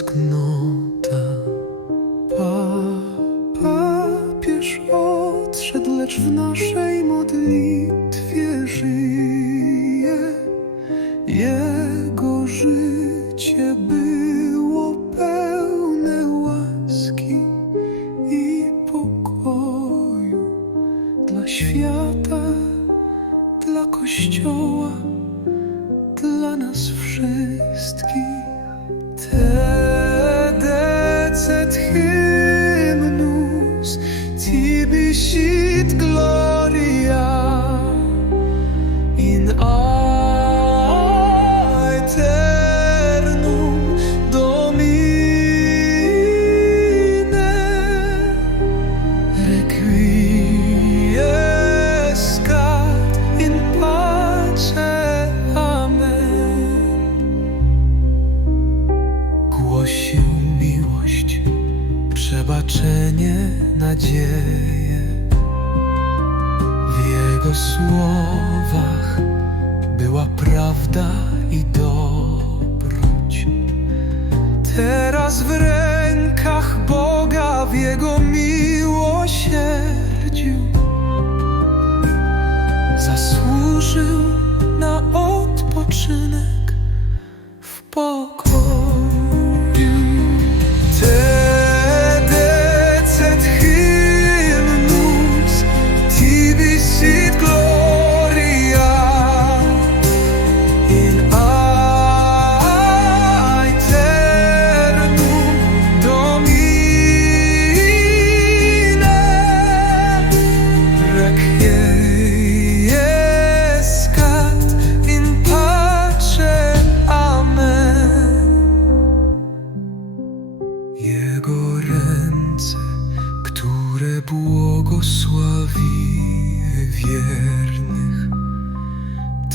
tęsknota. Pa, papież odszedł, lecz w naszej modlitwie żyje. Jego życie było pełne łaski i pokoju dla świata, dla Kościoła, dla nas wszystkich. Przebaczenie, nadzieję. W Jego słowach była prawda i dobroć. Teraz w rękach Boga w Jego miłosierdziu zasłużył na odpoczynek w pokoju. Jego ręce, które błogosławiły wiernych,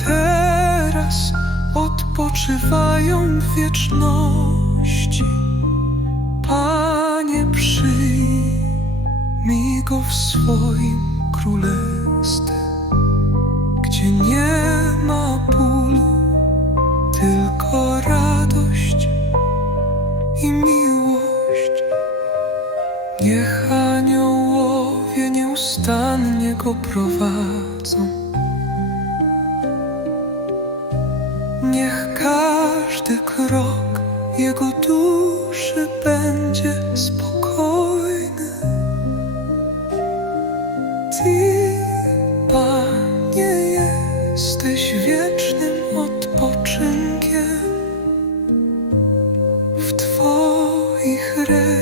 teraz odpoczywają w wieczności. Panie, przyjmij go w swoim królestwie, Niech aniołowie nieustannie go prowadzą. Niech każdy krok jego duszy będzie spokojny. Ty, Panie, jesteś wiecznym odpoczynkiem w Twoich rękach.